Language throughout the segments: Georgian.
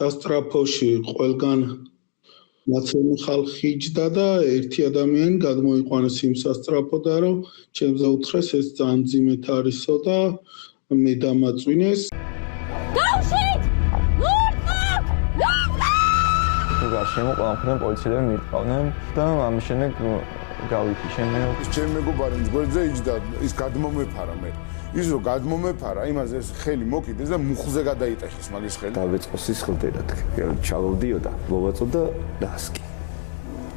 სასტრაფოში ყველგან ნაცემი ხალხი იჯდა და ერთი ადამიანი გადმოიყვანეს იმ სასტრაფოდან, რომ ჩემზე უთხრეს ეს ძალიან ძიმეთ არისო და მე დამაწვინეს. გარშემო ყველაფერთან პოლიციელები მიყავდნენ და ამის შემდეგ გავიქი შემე. ჩემი მეგობარი მძგვერდზე იჯდა, ის გადმომეფარა მე. ის რომ გადმომეფარა, იმაზე ეს ხელი მოკიდეს და მუხლზე გადაიტეხეს მაგის ხელი. დავეწყო სისხლდე რა თქმა უნდა, ჩავდიოდა, მოვაწო და დასკი.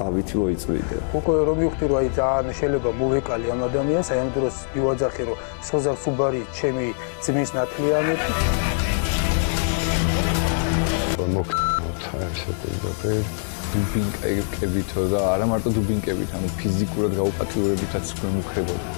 ყავითი მოიწვიდა. უკვე რომ მივხვდი რომ აი ძალიან შეიძლება მოვეკალი ამ ადამიანს, აი ამ დროს მივაძახე რომ სოზარ სუბარი ჩემი ძმის ნათლიანები. დუბინკებითო და არა მარტო დუბინკებით, ანუ ფიზიკურად გაუპატიურებითაც გვემუქრებოდა.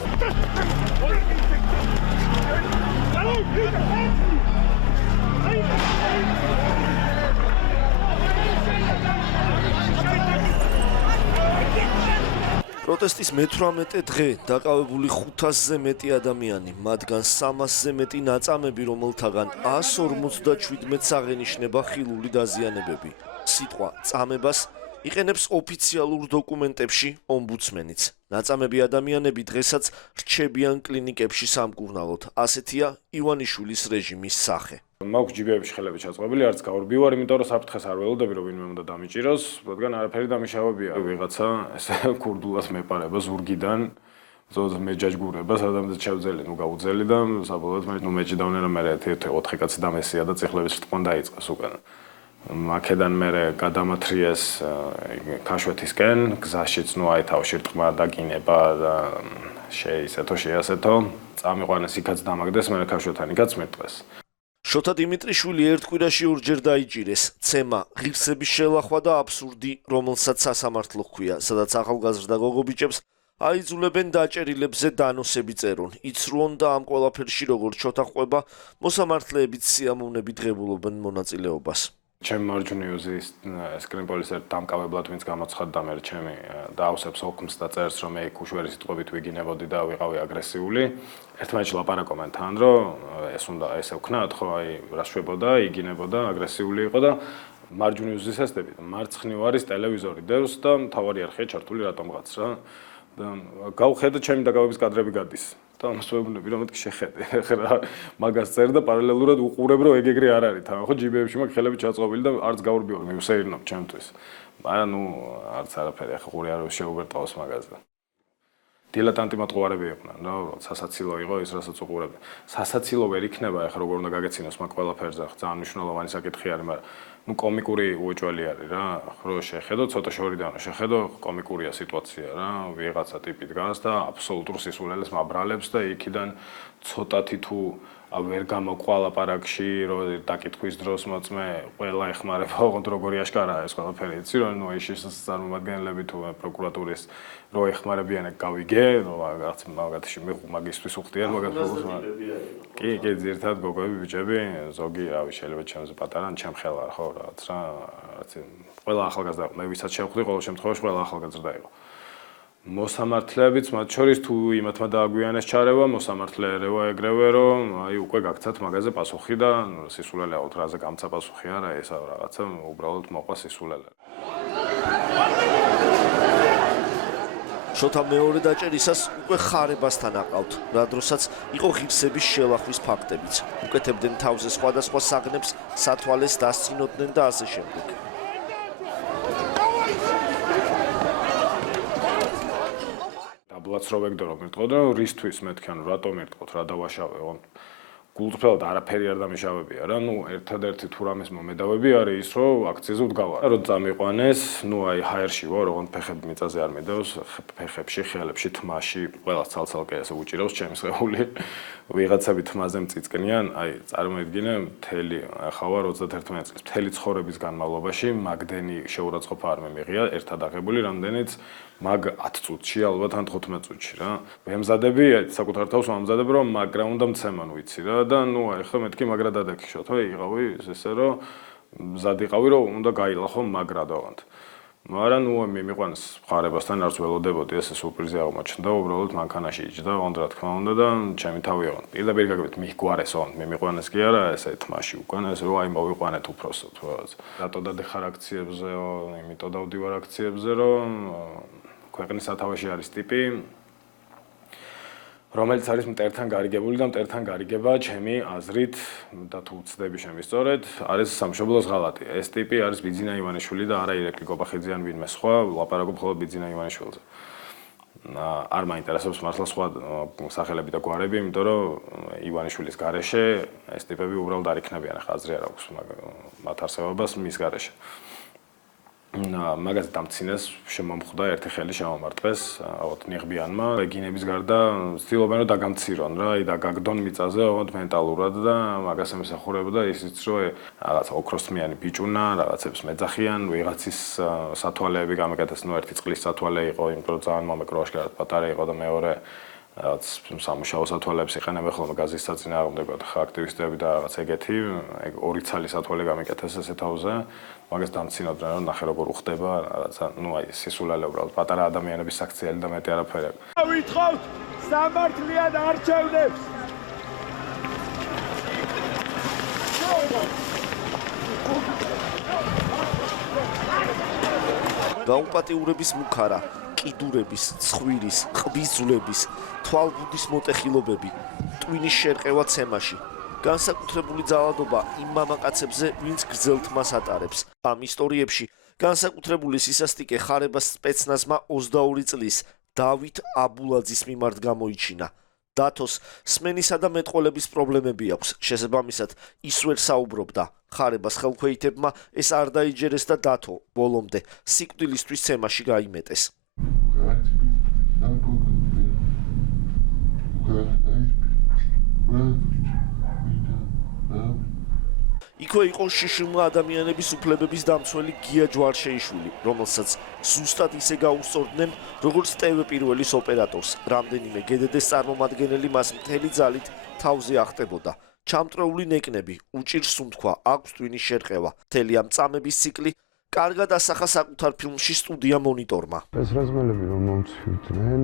პროტესტის მე-18 დღე დაკავებული 500-ზე მეტი ადამიანი, მათგან 300-ზე მეტი ნაწამები, რომელთაგან 157-ს აღენიშნება ხილული დაზიანებები. სიტყვა წამებას იყენებს ოფიციალურ დოკუმენტებში ომბუდსმენიც. ნაწამები ადამიანები დღესაც რჩებიან კლინიკებში სამკურნალოდ. ასეთია ივანიშვილის რეჟიმის სახე. მაქვს ჯიბეებში ხელები ჩაწყობილი, არც გაურბივარ, იმიტომ რომ საფრთხეს არ ველოდები, რომ ვინმე უნდა დამიჭიროს, რადგან არაფერი დამიშავებია. ვიღაცა ესე ქურდულად მეპარება ზურგიდან, ზოგადად მეჯაჯგურება, სადამდე ჩავძელი, გაუძელი და საბოლოოდ მეჭიდავდნენ რომ მე 4 კაცი დამესია და წიხლების რტყმა დაიწყეს უკან. აქედან მე გადამათრიეს ქაშვეთისკენ, გზაშიც აი თავში რტყმა დაგინება და შეისეთო შეასეთო, წამიყვანეს იქაც დამაგდეს, მე ქაშვეთთან იქაც მერტყეს. შოთა დიმიტრიშვილი ერთ კვირაში ორჯერ დაიჭირეს. ცემა, ღირსების შელახვა და აბსურდი, რომელსაც სასამართლო ჰქვია, სადაც ახალგაზრდა გოგობიჭებს აიძულებენ დაჭერილებზე დანოსები წერონ. იცრუონ და ამ ყველაფერში როგორც შოთა ყვება, მოსამართლეებიც სიამოვნებით ღებულობენ მონაწილეობას. ჩემ მარჯვნივზის სკრინპოლისერ დამკავებლად ვინც გამოცხადდა მე ჩემი დაავსებს ოქმს და წერს რომ მე ქუშვერის სიტყვებით ვიგინებოდი და ვიყავი აგრესიული. ერთმანეთში ლაპარაკობენ თან რომ ეს უნდა ესე ვქნათ ხო აი რა შვებოდა, იგინებოდა, აგრესიული იყო და მარჯვნივზის ესდები. მარცხნივ არის ტელევიზორი დევს და მთავარი არხია ჩართული რატომღაც რა. და გავხედე ჩემი დაკავების კადრები გადის. და მოსვებნები რომ მეთქი შეხედე. ხა მაგას წერ და პარალელურად უყურებ რომ ეგ-ეგრე არ არის თან. ხო ჯიბეებში მაგ ხელები ჩაწყობილი და არც გაურბივარ, მივსეირნობ ჩემთვის. მაგრამ ნუ არც არაფერი ახლა ყური არ შეუვერტყავს მაგაზე. დილატანტი მატყუარები იყვნენ, რა უბრალოდ სასაცილო იყო ის რასაც უყურებდნენ. სასაცილო ვერ იქნება ახლა როგორ უნდა გაგეცინოს მაგ ყველაფერზე, ხო ძალიან მნიშვნელოვანი საკითხი არის, მაგრამ ნუ კომიკური უეჭველი არის რა. ხო შეხედო ცოტა შორიდან შეხედო კომიკურია სიტუაცია რა. ვიღაცა ტიპი დგას და აბსოლუტურ სისულელეს მაბრალებს და იქიდან ცოტათი თუ ვერ გამოყვა ლაპარაკში, რომ დაკითხვის დროს მოწმე ყველა ეხმარება, ოღონდ როგორი აშკარაა ეს ყველაფერი. იცი რომ ნუ ის წარმომადგენლები თუ პროკურატურის რო ეხმარებიან ეგ გავიგე, რომ რაღაც მაგათში მაგისტვის უხდიან მაგათს. კი, ძირთად გოგოები, ბიჭები, ზოგი რავი შეიძლება ჩემზე პატარა, ჩემ ხელა ხო რაღაც რა, რაღაც ყველა ახალგაზრდა იყო. მე ვისაც შევხვდი, ყოველ შემთხვევაში ყველა ახალგაზრდა იყო. მოსამართლეებიც მათ შორის თუ იმათმა დააგვიანეს ჩარევა, მოსამართლე ერევა ეგრევე რომ აი უკვე გაგცათ მაგაზე პასუხი და სისულელე აუთ რაზე გამცა პასუხი არა, ესა რაღაცა უბრალოდ მოყვა სისულელე. შოთა მეორე დაჭერისას უკვე ხარებასთან აყავთ, რა დროსაც იყო ღირსების შელახვის ფაქტებიც. უკეთებდნენ თავზე სხვადასხვა საგნებს, სათვალეს დასცინოდნენ და ასე შემდეგ. დაბლაც რო ვეგდო რომ მეთქოდა რისთვის მეთქი ანუ რატომ მეთქოთ რა დავაშავეო გულწრფელად არაფერი არ დამიშავებია რა ნუ ერთადერთი თუ რამეს მომედავები არის ის რომ აქციაზე ვდგავარ რომ წამიყვანეს ნუ აი ჰაერში ვარ ოღონდ ფეხები მიწაზე არ მედავს ფეხებში ხელებში თმაში ყველას ცალ-ცალკე ასე უჭირავს ჩემს ხეული ვიღაცები თმაზე მწიწკნიან აი წარმოედგინე მთელი ახლა ვარ 31 წლის მთელი ცხოვრების განმავლობაში მაგდენი შეურაცხყოფა არ მემიღია ერთად აღებული რამდენიც მაგ 10 წუთში ალბათ ან 15 წუთში რა ვემზადები საკუთარ თავს ვამზადებ რომ მაგრა უნდა მცემან ვიცი რა და ნუ აი ხო მეთქი მაგრა დადაგიშოთ ხო იყავი ესე რომ მზად იყავი რომ უნდა გაილახო მაგრა დავანთ მაგრამ მიმიყვანეს მხარებასთან არც ველოდებოდი ესე სურპრიზი აღმოჩნდა, უბრალოდ მანქანაში იჯდა, რა თქმა უნდა და ჩემი თავი იყო. პირდაპირ გაგებით მიჰგვარეს ოღონდ მიმიყვანეს კი არა, ესე თმაში უკან ეს რომ აი მოვიყვანეთ უფროსო თქოს. რატო დადიხარ აქციებზეო, იმიტომ დავდივარ აქციებზე, რომ ქვეყნის სათავეში არის ტიპი რომელიც არის მტერთან გარიგებული და მტერთან გარიგება ჩემი აზრით და თუ ვცდები შემისწორეთ, არის სამშობლოს ღალატი. ეს ტიპი არის ბიძინა ივანიშვილი და არა ირეკლი კობახიძე ან ვინმე სხვა, ვლაპარაკობ მხოლოდ ბიძინა ივანიშვილზე. არ მაინტერესებს მართლა სხვა სახელები და გვარები, იმიტომ რომ ივანიშვილის გარეშე ეს ტიპები უბრალოდ არ იქნებიან, ახლა აზრი არ აქვს მათ არსებობას მის გარეშე. მაგას დამცინეს შემომხვდა ერთი ხელი შემომარტყეს ალბათ ნიღბიანმა რეგინების გარდა ცდილობენ რომ დაგამცირონ რა აი და გაგდონ მიწაზე ალბათ მენტალურად და მაგას ემსახურებოდა ისიც რომ რაღაცა ოქროსთმიანი ბიჭუნა რაღაცებს მეძახიან ვიღაცის სათვალეები გამეკეთეს ნუ ერთი წყლის სათვალე იყო იმიტომ რომ ძალიან მომეკრო აშკარად პატარა იყო და მეორე რაც სამუშაო სათვალეებს იყენებენ ხოლმე გაზის საწინააღმდეგოდ ხა აქტივისტები და რაღაც ეგეთი ეგ ორი ცალი სათვალე გამეკეთეს ესე თავზე მაგას დამცინოდნენ რომ ნახე როგორ უხდება რაღაცა ნუ აი სისულელე უბრალოდ პატარა ადამიანების საქციელი და მეტი არაფერი აქვს. ვითხოვთ სამართლიან არჩევნებს. გაუპატიურების მუქარა, კიდურების, ცხვირის, ყბის ძვლების, თვალბუდის მოტეხილობები, ტვინის შერყევა ცემაში. განსაკუთრებული ძალადობა იმ მამაკაცებზე, ვინც გრძელთ მას ატარებს. ამ ისტორიებში განსაკუთრებული სისასტიკე ხარებას სპეცნაზმა 22 წლის დავით აბულაძის მიმართ გამოიჩინა. დათოს სმენისა და მეტყველების პრობლემები აქვს. შესაბამისად, ის ვერ საუბრობდა. ხარებას ხელქვეითებმა ეს არ დაიჯერეს და დათო ბოლომდე სიკვდილისთვის ცემაში გაიმეტეს. იქვე იყო შიშრმა ადამიანების უფლებების დამცველი გია ჯვარშეიშვილი, რომელსაც ზუსტად ისე გაუსწორდნენ, როგორც ტევ პირველის ოპერატორს. რამდენიმე გდდ-ს წარმომადგენელი მას მთელი ძალით თავზე ახტებოდა. ჩამტრეული ნეკნები, უჭირს სუნთქვა, აქვს ტვინის შერყევა. მთელი ამ წამების ციკლი კარგად ასახა საკუთარ ფილმში სტუდია მონიტორმა. ეს რაზმელები რომ მომცვიდნენ,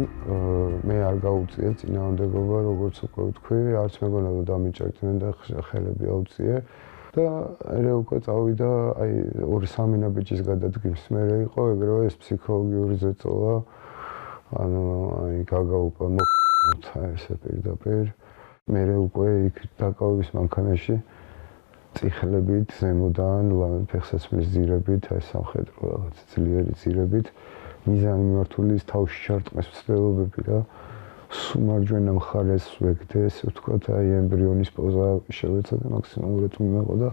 მე არ გაუწიე წინააღმდეგობა, როგორც უკვე ვთქვი, არც მეგონა რომ დამიჭერდნენ და ხელები აუწიე. და ერე უკვე წავიდა აი 2-3 ნაბიჯის გადადგმის მერე იყო ეგრევე ეს ფსიქოლოგიური ზეწოლა ანუ აი გაგაუპა მოხდა ესე პირდაპირ მერე უკვე იქ დაკავების მანქანაში წიხლებით ზემოდან ფეხსაცმლის ძირებით აი სამხედრო რაღაც ძლიერი ძირებით მიზანი მიმართული ის თავში ჩარტყმის მცდელობები და სუმარჯვენა მხარეს ვეგდეს, ვთქვათ, აი ემბრიონის პოზა შევეცა და მაქსიმალურად მიმეყო და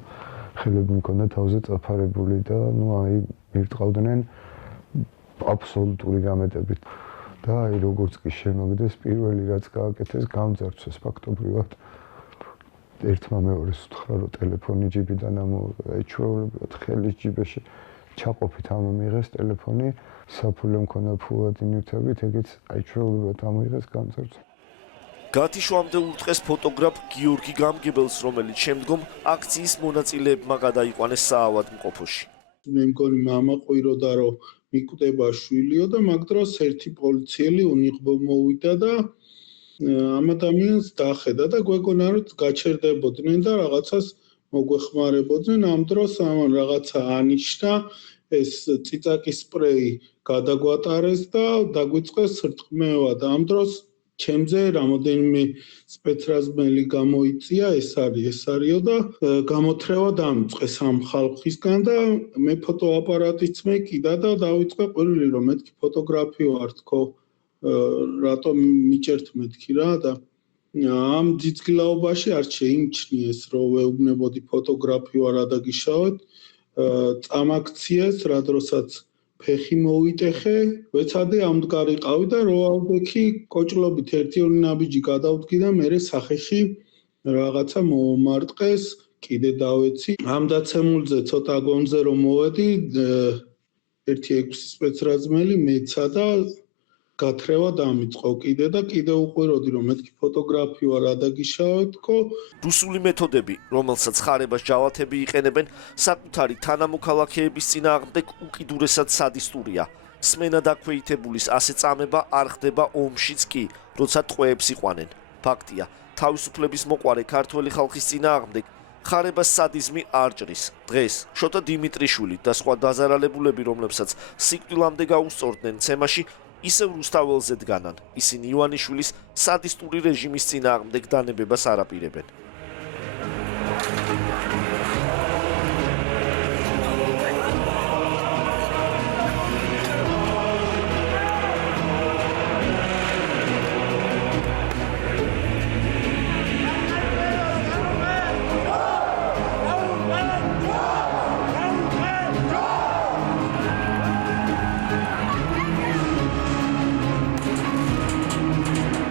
ხელები მქონდა თავზე წაფარებული და ნუ აი მირტყავდნენ აბსოლუტური გამეტებით. და აი როგორც კი შემოგდეს პირველი რაც გააკეთეს, გამძარცვეს ფაქტობრივად. ერთმა მეორეს უთხრა რომ ტელეფონი ჯიბიდან ამოეჩვეულებათ ხელის ჯიბეში ჩაყოფით ამომიღეს ტელეფონი საფულე მქონდა ფულადი ნივთებით ეგეც აიჩვეულებათ ამოიღეს გამძარცვა. გათიშვამდე ურტყეს ფოტოგრაფ გიორგი გამგებელს, რომელიც შემდგომ აქციის მონაწილეებმა გადაიყვანეს საავადმყოფოში. მე მგონი მამა ყვიროდა რომ მიკვდება შვილიო და მაგ დროს ერთი პოლიციელი უნიღბო მოვიდა და ამ ადამიანს დახედა და გვეგონა რომ გაჩერდებოდნენ და რაღაცას მოგვეხმარებოდნენ ამ დროს ამან რაღაცა ანიშნა ეს ციცაკის სპრეი გადაგვატარეს და დაგვიწყეს სრტყმევა და ამ დროს ჩემზე რამოდენიმე სპეცრაზმელი გამოიწია ეს არისო და გამოთრევა დამწყეს ამ ხალხისგან და მე ფოტოაპარატიც მეკიდა და დავიწყე ყვირილი რომ მეთქი ფოტოგრაფი ვარ თქო რატომ მიჭერთ მეთქი რა და ამ ძიძგილაობაში არ შეიმჩნიეს რომ ვეუბნებოდი ფოტოგრაფი ვარ ადაგიშავეთ წამაქციეს რა დროსაც ფეხი მოვიტეხე ვეცადე ამდგარიყავი და რო ავდექი კოჭლობით 1-2 ნაბიჯი გადავდგი და მე სახეში რაღაცა მომარტყეს კიდე დავეცი ამ დაცემულზე ცოტა გონზე რომ მოვედი 1-6 სპეცრაზმელი მეცა და გათრევა დამიწყო კიდე და კიდე უყვიროდი რომ მეთქი ფოტოგრაფი ვარ ადაგიშავეთქო რუსული მეთოდები, რომელსაც ხარებას ჯავათები იყენებენ, საკუთარი თანამოქალაქეების წინააღმდეგ უკიდურესად სადისტურია. სმენა დაქვეითებულის ასე წამება არ ხდება ომშიც კი, როცა ტყვეებს იყვანენ. ფაქტია, თავისუფლების მოყვარე ქართველი ხალხის წინააღმდეგ ხარებას სადიზმი არ ჭრის. დღეს შოთა დიმიტრიშვილი და სხვა დაზარალებულები, რომლებსაც სიკვდილამდე გაუსწორდნენ ცემაში, ისევ რუსთაველზე დგანან. ისინი ივანიშვილის სადისტური რეჟიმის წინააღმდეგ დანებებას არ აპირებენ.